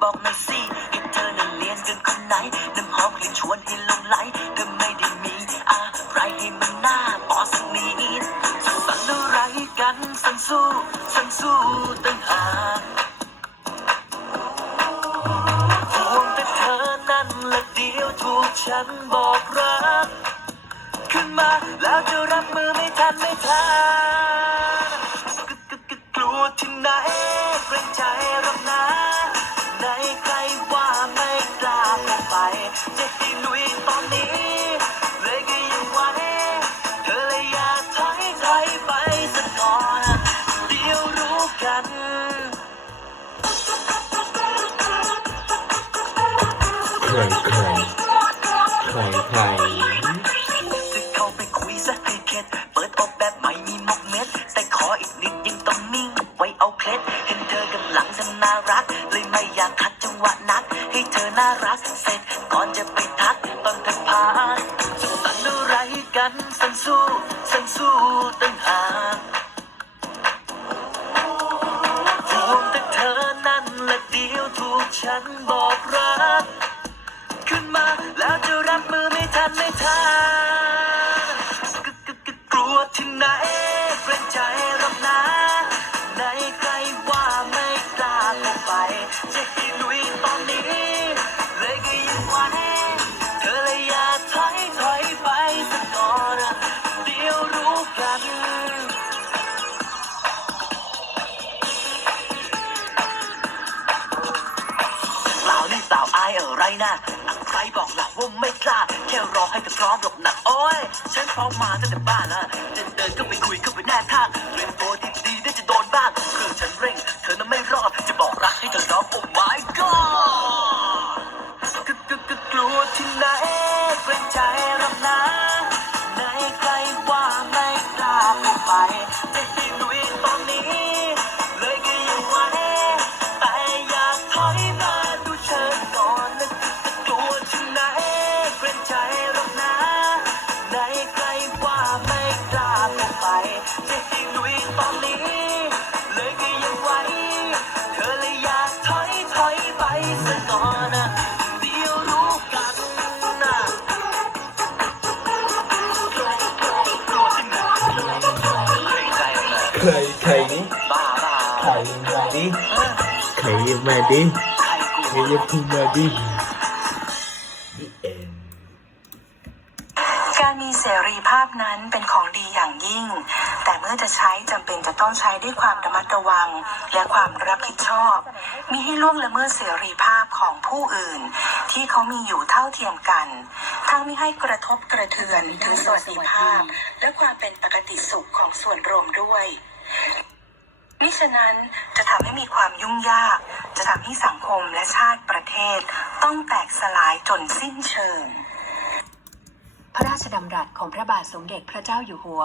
บอกหน่อยสิให้เธอนั้นเลียนกันคนไหนน้ำหอมกลิ่นชวนให้ลงไหลเธอไม่ได้มีอะไรให้มันน่าปอสักนิดสั่งสรรค์อะไรกันสันสู้สันสู้ตั้งหากห่วงแต่เธอนั้นละเดียวถูกฉันบอกรักขึ้นมาแล้วจะรับมือไม่ทันไม่ทันกึกกึกกึกกลัวที่ไหน กัน ใครใครใครใครจะเข้าไปคุยซะให้เข็ดเปิดอกแบบใหม่มีมกเม็ด แต่ขออีกนิดยังต้องนิ่ง ไว้เอาเคล็ด เห็นเธอกำลังจะน่ารัก เลยไม่อยากขัดจังหวะนัก ให้เธอน่ารักเสร็จก่อนจะไปทักตอนทักพาสันอะไรกันสันสู้สันสู้ตั้งหาก ฉันบอกรัก ขึ้นมาแล้วจะรับมือไม่ทันไม่ทัน ไรนะใครบอกหลักว่าไม่กล้าแค่รอให้เธอพร้อมหลบหนักโอ้ยฉันพร้อมมาตั้งแต่บ้านละจะเดินก็ไปคุยก็ไปแน่ทางเตรียมตัวดี บ้าบ้าใครมาดิใครมาดิใครกลัใครจะพูดมาดิพี่เอ็นการมีเสรีภาพนั้นเป็นของดีอย่างยิ่ง แต่เมื่อจะใช้จำเป็นจะต้องใช้ด้วยความระมัดระวัง และความรับผิดชอบ มีให้ล่วงละเมิดเสรีภาพของผู้อื่น ที่เขามีอยู่เท่าเทียมกัน ทั้งไม่ให้กระทบกระเทือนถึงสวัสดิภาพ และความเป็นปกติสุขของส่วนรวมด้วย ฉะนั้นจะทำให้มีความยุ่งยาก จะทำให้สังคมและชาติประเทศ ต้องแตกสลายจนสิ้นเชิง พระราชดำรัสของพระบาทสมเด็จพระเจ้าอยู่หัว